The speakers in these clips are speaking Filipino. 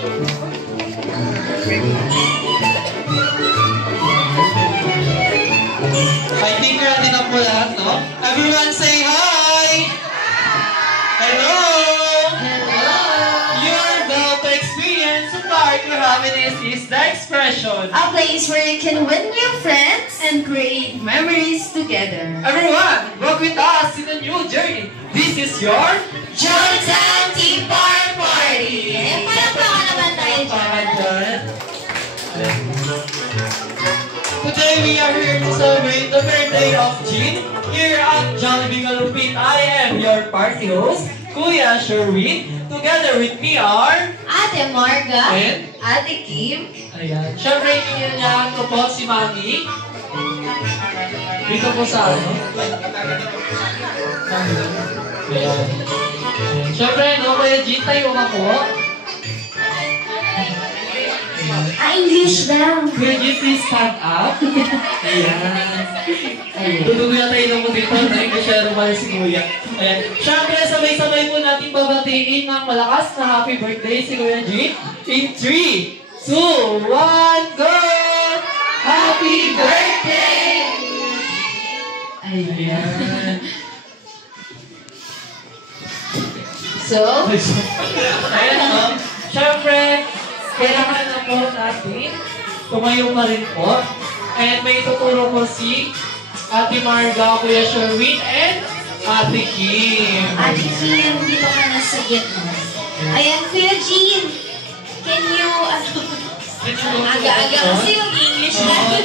I think natin na po lahat, no? Everyone say hi! Hello! Hello! You're about to experience a part where happiness is the expression. A place where you can win new friends and create memories together. Everyone, walk with us in a new journey. This is your Jolly Town Tea Bar Party! Eh, palakpakan naman tayo dyan. Today we are here to celebrate the birthday of Jean. Here at Jollibee Galupit, I am your party host, Kuya Sherwin. Together with me are Ate Marga and Ate Kim. Ayan. Siyempre, niya ko po si Mami. Dito po sa ano? Ayan. Siyempre, no, Kuya Jean, tayo ka po. English daw. Kuya Jean, please stand up. Ayan. Tutuloy tayo ng dito na Englishero pala si Kuya. Ayan. Siyempre, sabay-sabay po natin babatiin ng malakas na happy birthday si Kuya Jean. In 3, 2, 1, go! Happy birthday! Ayan. So? Ayan, siyempre, kailangan na po natin tumayo pa rin po. And may tuturo po si Ate Marga, Kuya Sherwin, and Ate Kim. Ate Kim, dito ka na sa gitna. Ayan, Kuya Jean. Can you, aga-aga kasi mag-English na.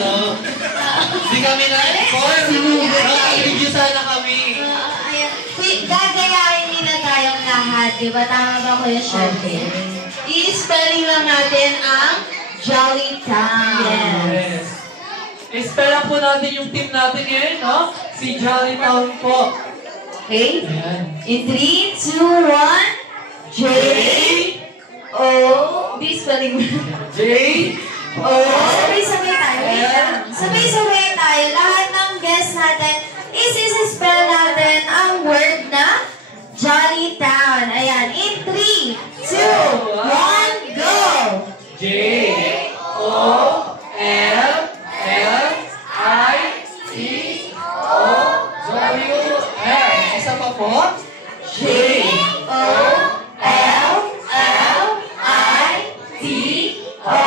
Hindi kami na-inform. Naka-review sana kami. Ayan, gagayain nila tayong lahat. Diba? Tama ba, Kuya Sherwin? I-spelling lang natin ang Jolly Town. Yes. I-spell lang po natin yung team natin ngayon, no? Si Jolly Town po. Okay? Ayan. In 3, 2, 1, J, O, di-spelling mo. J, O, Sabay-sabay tayo. Wait lang. Sabay-sabay tayo. Lahat ng guests natin, is-spell natin ang word na Jolly Town. Ayan. In 3, 2, 1, go! J, O, L, L, I, T, O, W, L. Isa pa po. J, O, L, L, I, T, O,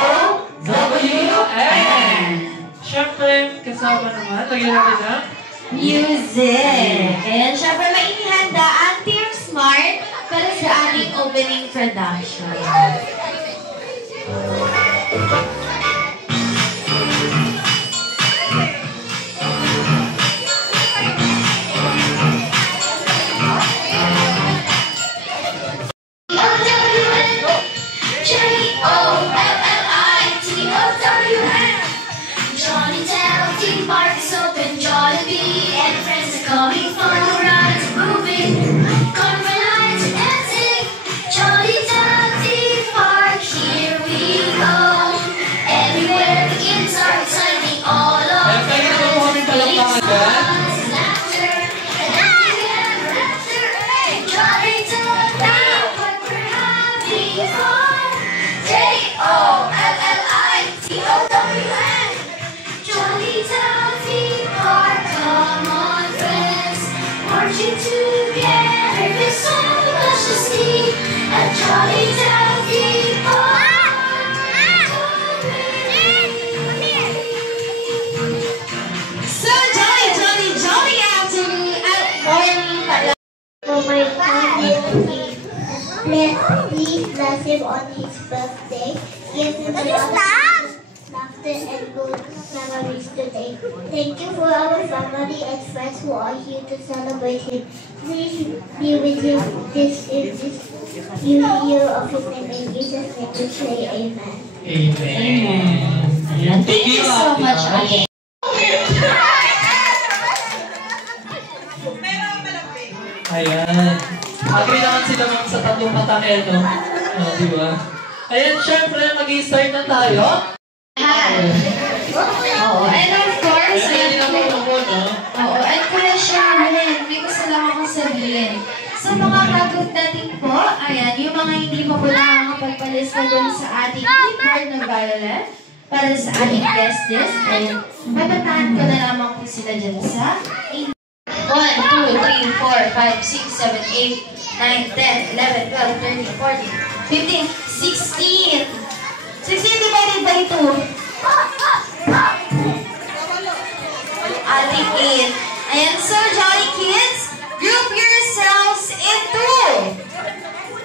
W, L. Siyempre, kasama naman. Lagyan natin na music. Ayan, syempre may inihanda ang Team Smart para sa ating opening production. Johnny Town Tea Park is open, Jollibee and friends are coming for the rides, moving, conference and dancing. Johnny Town Tea Park, here we go. Everywhere the kids are exciting, all over. Laughter, and ever after. Johnny Town Tea Park, we're having fun. J-O-L-L-I-T-O-W-N. Jolly Town Tea Park, come on friends, marching together with some luscious tea at Jolly Town Tea Park. So, jolly afternoon at morning pala. For my family, please bless him on his birthday. Give him laughter and good memories today. Thank you for our family and friends who are here to celebrate him. Please be with him this new year of his name. In Jesus' name we say amen. Amen. Thank you so much again. Ayan. Agree naman sila sa tatlong patangel, no? Di ba? Ayan, syempre, mag-i-start na tayo. Oo, and of course, Ayan, and Kuya Sherwin, may gusto lang akong sabihin. Sa mga bagong dating po, ayan, yung mga hindi pa po nakakapagpalit alis na dun sa ating keyboard na violet para sa ating guestes. And babatahan ko na lamang po sila dyan sa 1, 2, 3, 4, 5, 6, 7, 8, 9, 10, 11, 12, 13, 14, 15, 16. 16 divided by 2. Ating 8. Ayan, so Jolly Kids, group yourselves into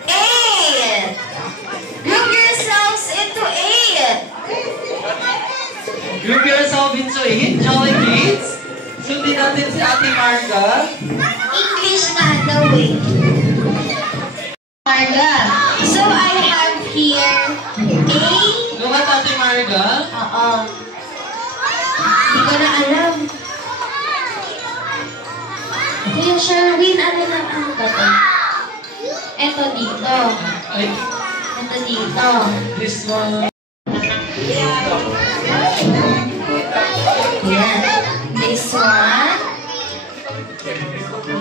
8. Group yourselves into 8. Group yourself into 8, Jolly Kids. Sundin natin si Ate Marga. English na the way. Marga. So I have here A. Lukat Ate Marga. Oo. Hindi ko na alam. Kuya Sherwin, ano na ang bato? Ito dito. Ay, Ito dito. this one. Yan. This one.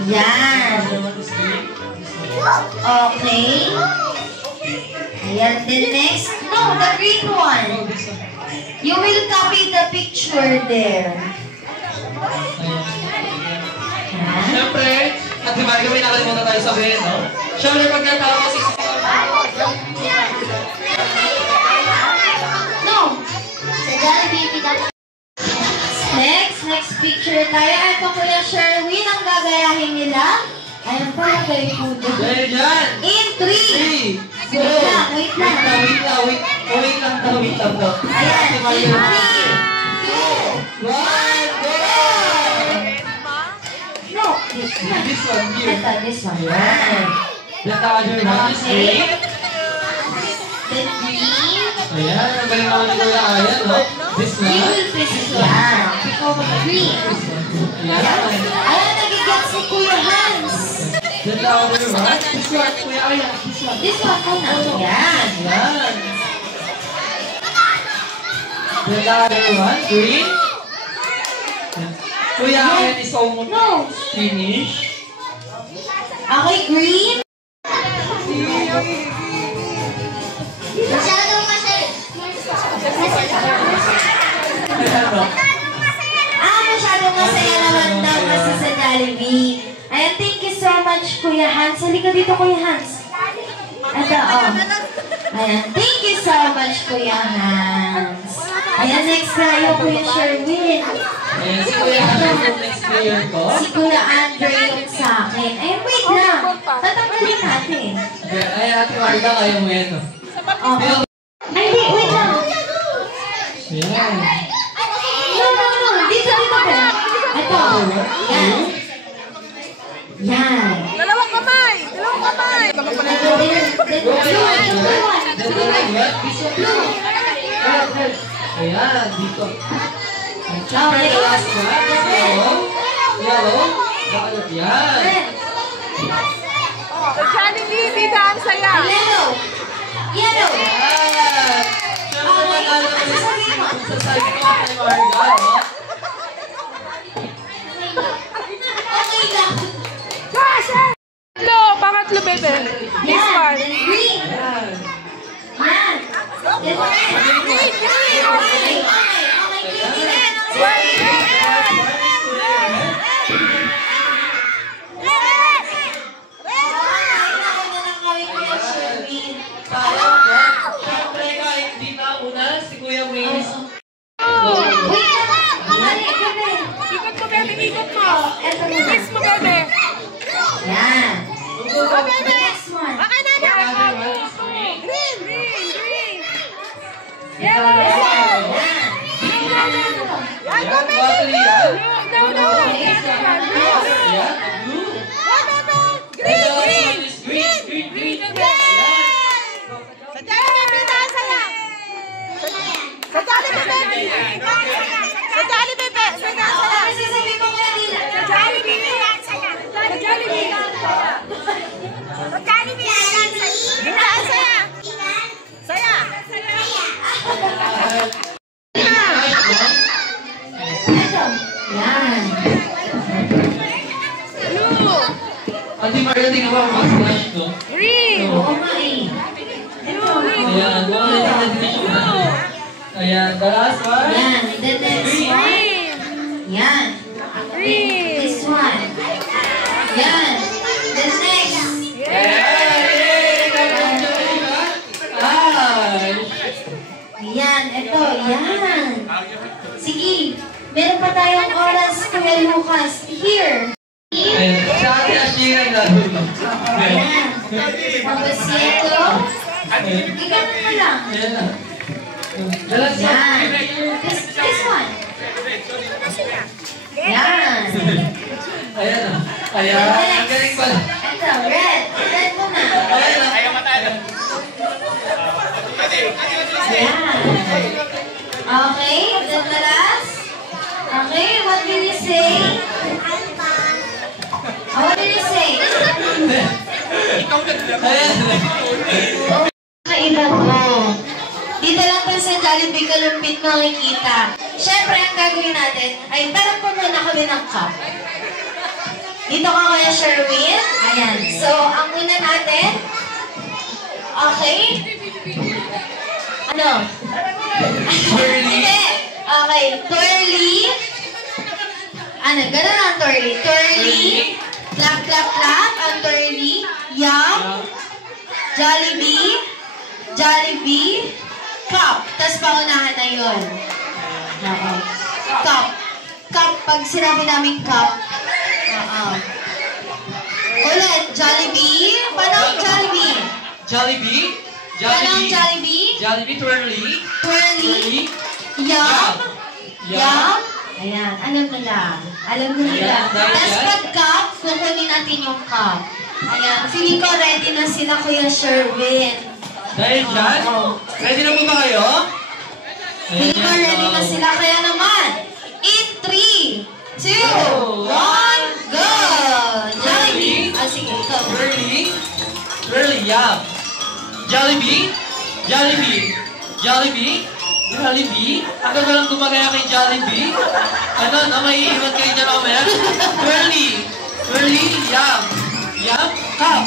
Yan. Okay. Ayan. Then next. No, the green one. You will copy the picture there. Yan. Siyempre, Ate Marga, may nakalimutan tayo sabihin, no? Siyempre, pag natapos is... No. Next picture tayo. Ay pa Kuya Sherwin ang gagayahin nila. Ayan pa, kay Pudo. Dahil dyan! In 3. 3, 2, Wait lang. Wait lang po. Ayan, Ate in Marga. 3, 2, 1, go! no, this one. This one, here. Ito, this one. Yan. The other one is Okay. green. Then green. Ayan, ang galing naman ni Kuya Ayan, no? This We one. will press yan. Green. Ayan. Ayan, nagigets si Kuya Hans. The other one. This one, Kuya Ayan. This one. This one ko na. Yan. Ayan. The other one, green. Kuya Ayan is almost No. finished. Okay, green. Masyadong masaya. Ayan, no? Masyadong masaya naman daw kasi sa Jollibee. Ayan, thank you so much, Kuya Hans. Halika dito, Kuya Hans. Ito, oh. Ayan, thank you so much, Kuya Hans. Ayan, next tayo, Kuya Sherwin. Ayan, si Kuya Ayan yung next player ko. Si Kuya Andre yung sa akin. Ayan, wait lang. Tatanggalin natin. Ayan, Ate Marga, kaya mo yan, no? Okay. Ay, hindi, wait lang. Ayan. No. Dito, dito. Ito. Yan. Yan. Dalawang kamay! Ayan, dito. Siyempre, the last one. Yellow. Yan. Sa Jollibee, dito ang saya! Yellow. Yellow. Ayan. Siyempre, manalo ko sa side ko kay Marga, no? Okay lang. Pangatlo, bebe. This Yan. one. Then green. Ayan. Yan. Then red. Okay. Sayang, no? Siyempre, kahit di nauna, si Kuya Wayne. Ikot mo, bebe. Ikot mo. Ito na. Kiss mo, bebe. Yan. The next one. Green. Yellow. Yan. Ayan, bottle yan. No. Ayan, blue. The last one is green. Sa Jollibee, dito ang saya! Sa Jollibee, bebe. Sa Jollibee, bebe. Sa Ano sasabihin mo kaya nila? Jollibee. Sa Jollibee. Sa Jollibee. Dito ang saya! Saya! Ito. Yan. Ate Marga, tingnan mo ang splash ko. Green. Oo nga eh. Ito. Ayan, mukhang ready siya. Ayan, the last one. Yan, the next one. Yan. Green. This one. Yan. The next. Yan, ito. Yan. Sige. Meron pa tayong oras, Kuya Lucas. Here. Ayan, sa atin Ashira lalo. Ayan. Tapos ito. Ikaw na lang. Ayan. The last one. Yan. This one. Yan. Ayan. Ayan. Ang galing pala. Ito, red. Red mo na. Ayan. Yan. Okay, then the last. Okay, what will you say? What will you say? Ayan. Kaiba ko. Dito lang pa sa Jollibee Kalumpit makikita. Siyempre, ang gagawin natin ay parang po muna kami ng cup. Dito ka kaya, Sherwin. Ayan. So, ang una natin. Okay. Ano? Twirly. Hindi. Okay. Twirly. Ano? Ganun ang twirly. Twirly. Clap, clap, clap. Ang twirly. Yum. Jollibee. Jollibee. Cup. Tapos paunahan na yun. Oo. Cup. Cup. Pag sinabi namin cup. Oo. Ulit. Jollibee. Paano ang Jollibee? Jollibee. Paano ang Jollibee. Jollibee? Jollibee twirly. Twirly. Twirly. Yum. Yum. Yum. Ayan. Alam nila. Alam nila. Ayan, dahil Tapos yan. pag cup, kukunin natin yung cup. Ayan. Feeling ko ready na sila Kuya Sherwin. Dahil dyan, ready na po ba kayo? Feeling ko ready na sila. Kaya naman, in 3, 2, 1, go! Jollibee. Ah, sige. Ikaw. Twirly. Twirly, yum. Jollibee. Jollibee. Jollibee. Jollibee. Hanggang walang gumagaya kay Jollibee. Ano, may iwan kayo dyan mamaya? Twirly. Twirly, yum. Yum, cup.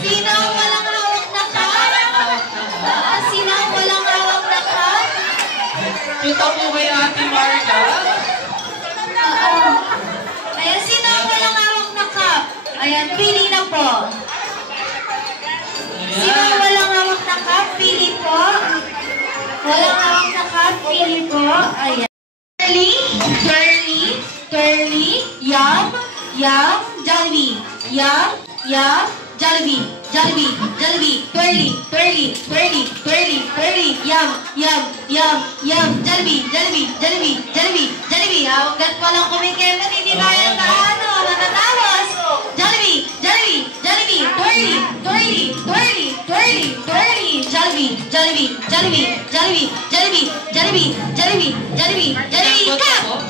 Sino ang walang hawak na cup? Sino ang walang hawak na cup? Punta po kay Ate Marga. Oo. Ayan, sino ang walang hawak na cup? Ayan, pili na po. Sino ang Ayan. walang hawak na cup? Pili po. Walang hawak na cup? Pili po. Ayan. Curly, curly, curly, yum, yum, Jollibee. Yum, yum, Jollibee. Jollibee, Jollibee, twirly, twirly, twirly, twirly, twirly, yum, yum, yum, yum, Jollibee, Jollibee, Jollibee, Jollibee, Jollibee. Hanggat walang kumikemot, hindi tayo matatapos. Jollibee, Jollibee, Jollibee, twirly, twirly, twirly, twirly, twirly, Jollibee, Jollibee, Jollibee, Jollibee, Jollibee, Jollibee, Jollibee, Jollibee, Jollibee, cup!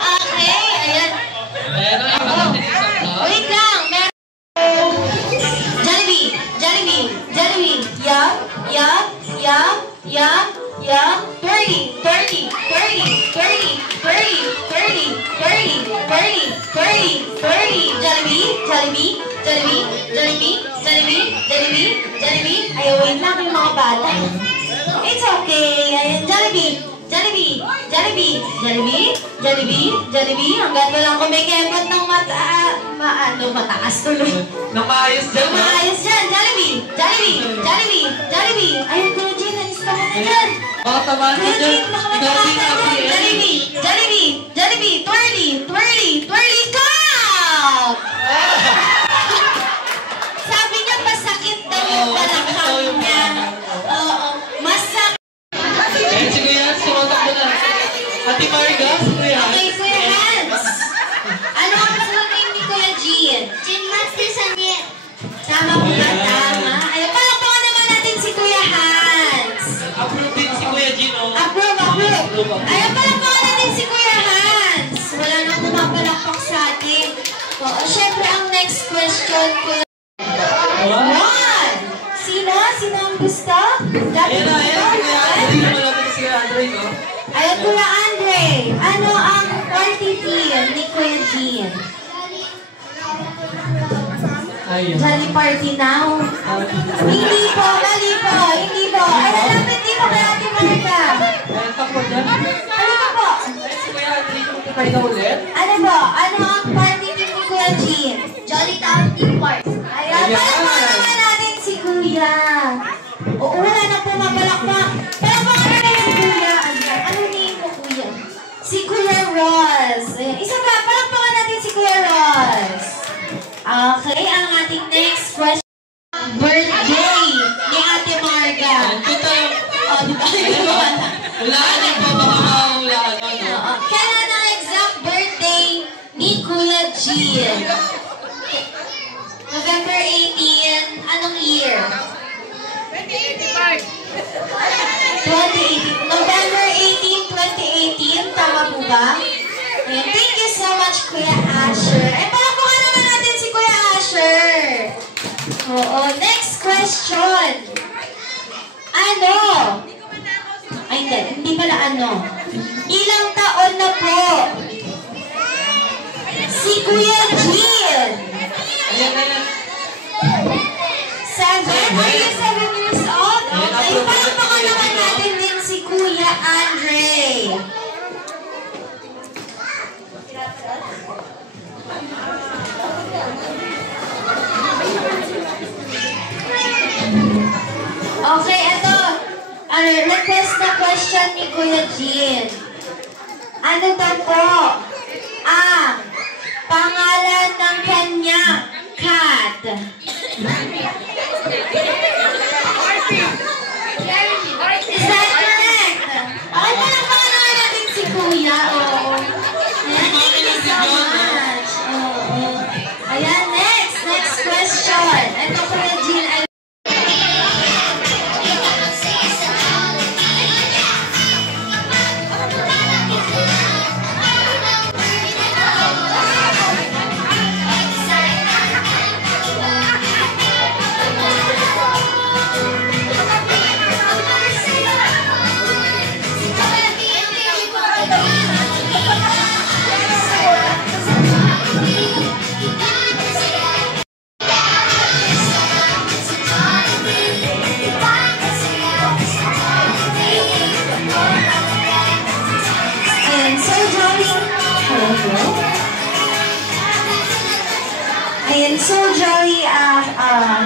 Okay, ayan. Ayan ang iba natin isang cup. Wait lang, meron. Jollibee, Jollibee, Jollibee, yum, yum, yum, yum, yum, twirly, twirly, twirly, twirly, twirly, twirly, twirly, twirly, twirly, twirly, Jollibee, Jollibee, Jollibee, Jollibee, Jollibee, Jollibee, Jollibee. Ayaw, wait lang yung mga bata. It's okay. Ayan, Jollibee, Jollibee, Jollibee, Jollibee, Jollibee, Jollibee. Hanggat walang kumikemot ng mataas tuloy. Nang maayos dyan, no? Maayos dyan, Jollibee, Jollibee, Jollibee, Jollibee. Ayun, Kuya Jean, alis ka muna dyan. Baka tamaan ko Kuya dyan. Jean, baka Ikaw din matakatan ang dyan. Jollibee, Jollibee, Jollibee, twirly, twirly, twirly, cup! Sabi niya, masakit daw yung balakang niya. Oo, masakit. Eh, si Kuya, sumatak mo na. Ate Marga, si Kuya. Okay, Kuya Hans. Ano ang full name ni Kuya Jean? Jean Max de Sanier. Tama po ba? Tama. Ay, palakpakan naman natin si Kuya Hans. Approve din si Kuya Gino. Approve, approve. Ay, palakpakan natin si Kuya Hans. Wala nang pumapalakpak sa atin. Oo, syempre ang next question, Kuya. One. Sino? Sino ang gusto? Ayan na, ayan si Kuya. Hindi mo malapit si Kuya Andre, no? Ayun, Kuya Andre. Ano ang party theme ni Kuya Jean? Ayun. Jolly Party Now. Hindi po, mali po, hindi po. Ay, dapat hindi po kay Ate Marga. Ayan, takbo dyan. Ano po? Ay, si Kuya Andre, kumutipay na ulit. Ano po? Ano ang party team ni Kuya Jean? Jolly Town Team Park. Ayan, palakpakan naman natin si Kuya. Oo, wala na po mapalakpak. Palakpakan natin si Kuya. Ano name mo, Kuya? Si Kuya Ross. Ayan, isa pa, palakpakan natin si Kuya Ross. Okay, ang ating next question. Birthday ni Ate Marga. Ito tayo. Oh, di ba? Hulaan niyo po, baka mahulaan. Oo. Kailan ang exact birthday ni Kuya Jean? November 18, anong year? 2085. 2018. November 18, 2018. Tama po ba? Ayan. Thank you so much, Kuya Asher. Eh, palakpakan naman natin si Kuya Asher. Oo. Next question. Ano? Ay, hindi pala ano. Ilang taon na po si Kuya Jean? Ayan, ayan. 7? Are you 7 years old? Okay. Palakpakan naman natin din si Kuya Andre. Okay, ito. Request na question ni Kuya Jean. Ano daw po ang pangalan ng kanyang cat? Is that correct? Okay, palakpakan naman natin si Kuya. Oo. Ayan, thank you so much. Oo. Ayan, next question. Ito, Kuya Jean, ay so jolly,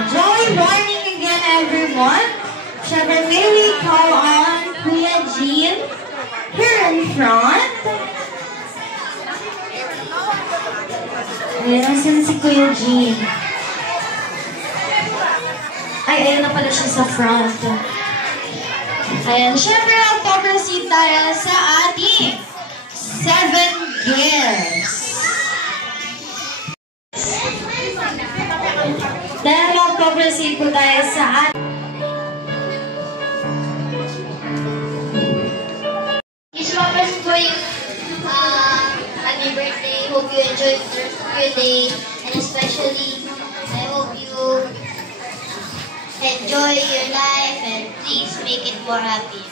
jolly morning again, everyone. Siyempre, may we call on Kuya Jean here in front. Ayan, nasan si Kuya Jean? Ay, ayun na pala siya sa front. Ayan, siyempre, magpo-proceed tayo sa ating 7 gifts. Dahil magpo-proceed po tayo sa ating This is my present for you. Happy birthday. Hope you enjoy the rest of your day. And especially, I hope you enjoy your life and please make it more happy.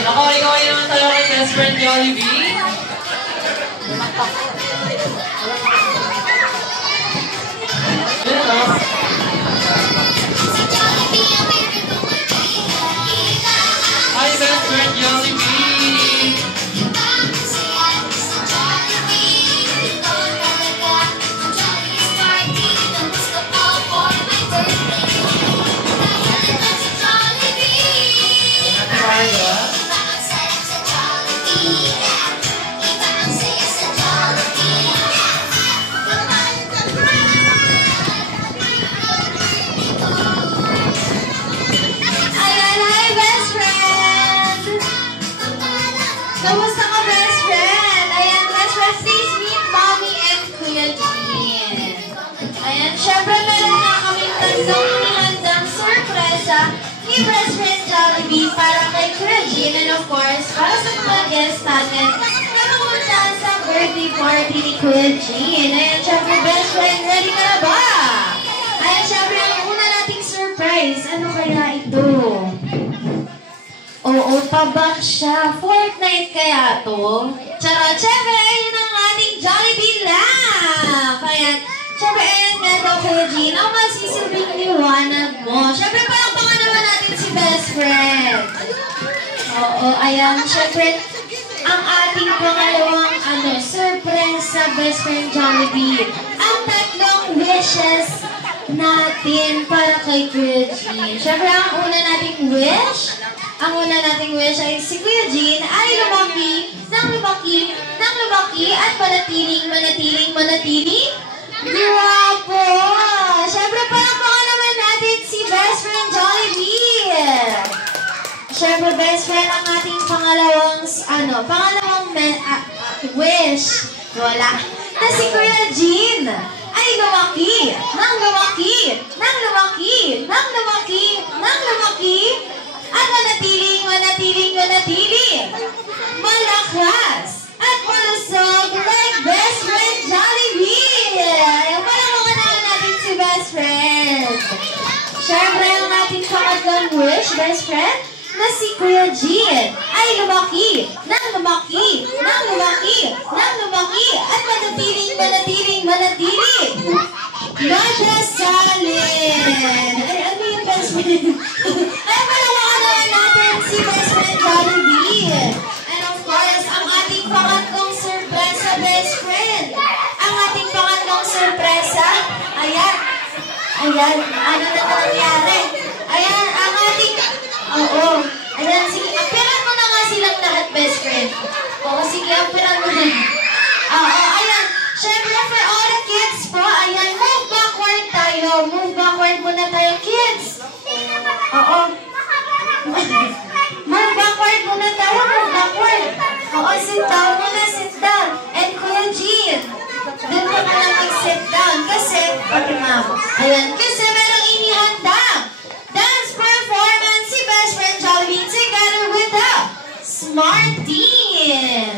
Nakaway-kaway naman tayo kay best friend Jollibee. Yun o. Hi, best friend Jollibee. kay best friend Jollibee, para kay Kuya Jean, and of course, para sa mga guests natin na pumunta sa birthday party ni Kuya Jean. Ayan, syempre, best friend, ready ka na ba? Ayan, syempre, ang una nating surprise. Ano kaya ito? Oo, pabak siya. Fortnite kaya to? Charot, syempre, ayun ang ating Jollibee lamp. Ayan, syempre, ayan nga daw Kuya Jean, ang masisilbing liwanag mo. Syempre, palakpakan naman natin si best friend. Oo, ayan, syempre, ang ating pangalawang surprise sa best friend Jollibee. Ang tatlong wishes natin para kay Kuya Jean. Syempre, ang una nating wish ay si Kuya Jean ay lumaki at manatiling grapo! Syempre, palakpakan naman natin si best friend Jollibee. Syempre, best friend, ang ating pangalawang wish, wala, na si Kuya Jean ay lumaki at manatiling malakas at malusog like best friend Jollibee. Yung palakpakan naman natin si best friend. Syempre, ang ating pangatlong wish, best friend, na si Kuya Jean ay lumaki at manatiling madasalin. Ay, ano yung best friend? Ay, palakpakan naman natin si best friend Jollibee. And of course, ang ating pangatlong surpresa, best friend. Ang ating pangatlong surpresa, ayan, ano na nangyari? Ayan, ang ating, ayan, sige, apiran mo na nga silang lahat, best friend. Oo, sige, apiran mo na. Ayan, syempre for all the kids po, ayan, move backward muna tayo, kids. Oo. Move backward muna tayo, Oo, sit down. And Kuya Jean, doon ka muna mag-sit down kasi, ayan, kasi merong inihandang dance performance si best friend Jollibee together with the Smart Team.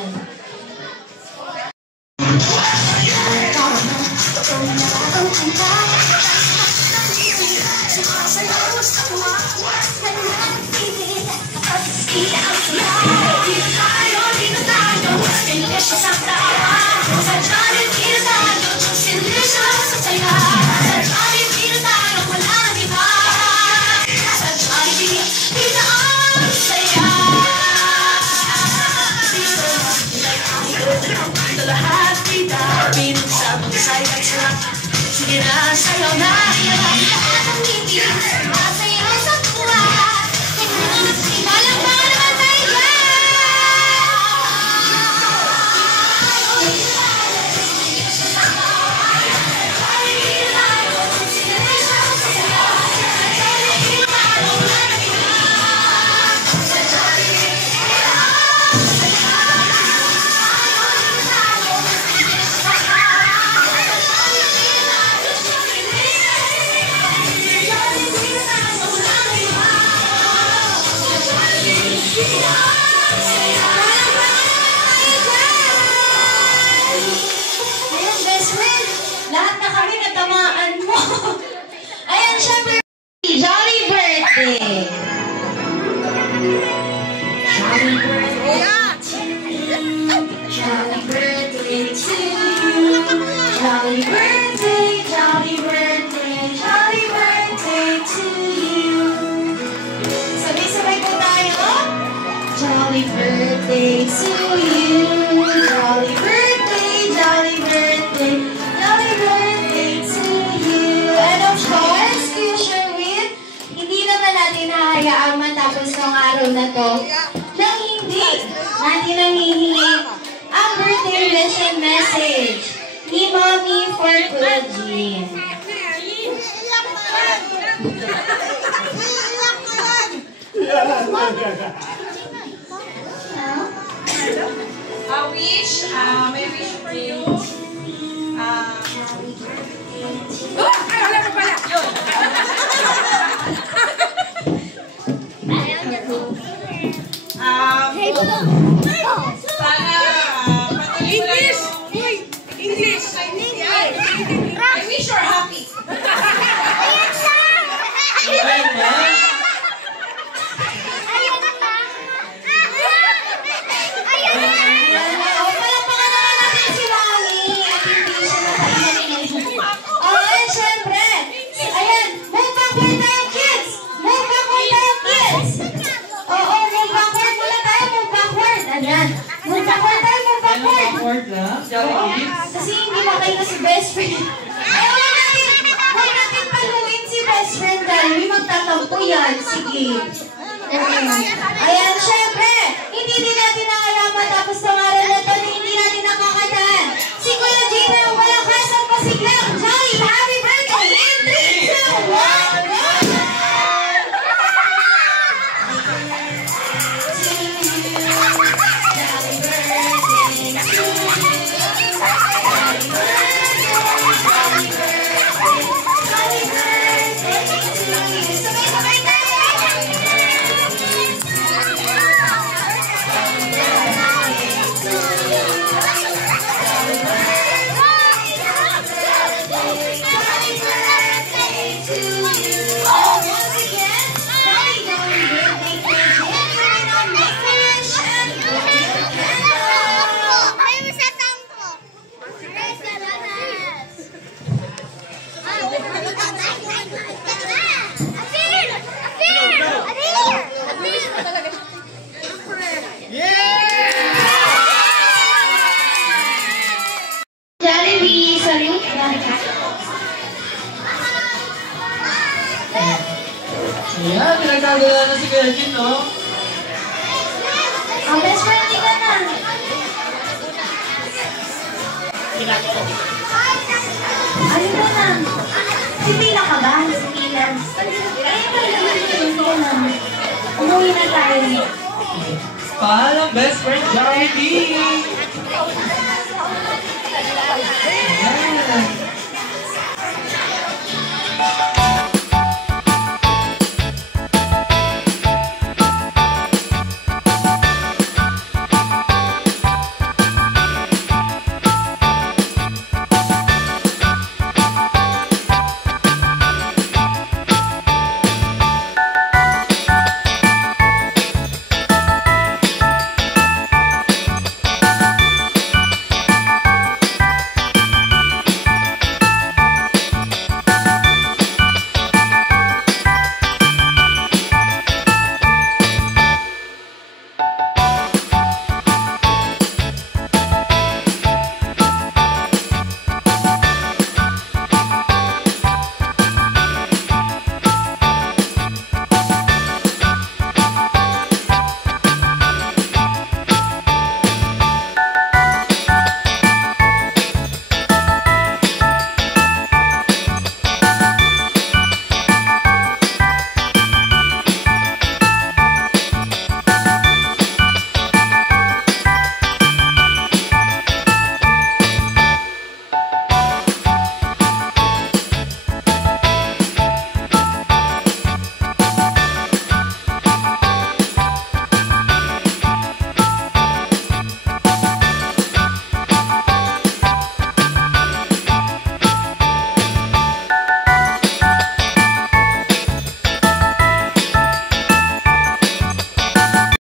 Sige na, sayaw na, palakpakan naman tayo Ayan, best friend, lahat na kami natamaan mo. Ayan, syempre, Jolly birthday! Jolly birthday to you. Jolly birthday to you. Sabay-sabay po tayo. Jolly birthday to you. Jolly birthday to you. And of course, Kuya Sherwin, hindi naman natin hahayaang matapos ng araw na to nang hindi natin nanghihingi ang birthday wish and message ni Mommy for Kuya Jean. May wish for you. Ay, wala mo pala. Yun. magtatampo yan. Sige. Ayan, syempre, hindi din natin nakalaman tapos pangalan na ito na hindi natin nakakataan. Si Kuya Gina ang malakas at pasiglang. Jolly, happy birthday! In 3, 2, 1, go! Jollibee, salute. Ayan, pinagkagala na si Kuya Jin, no? Ang best friend ka na. Ano ba na? Sipila ka ba? Sipila. Umuwi na tayo. Paalam, best friend Jollibee!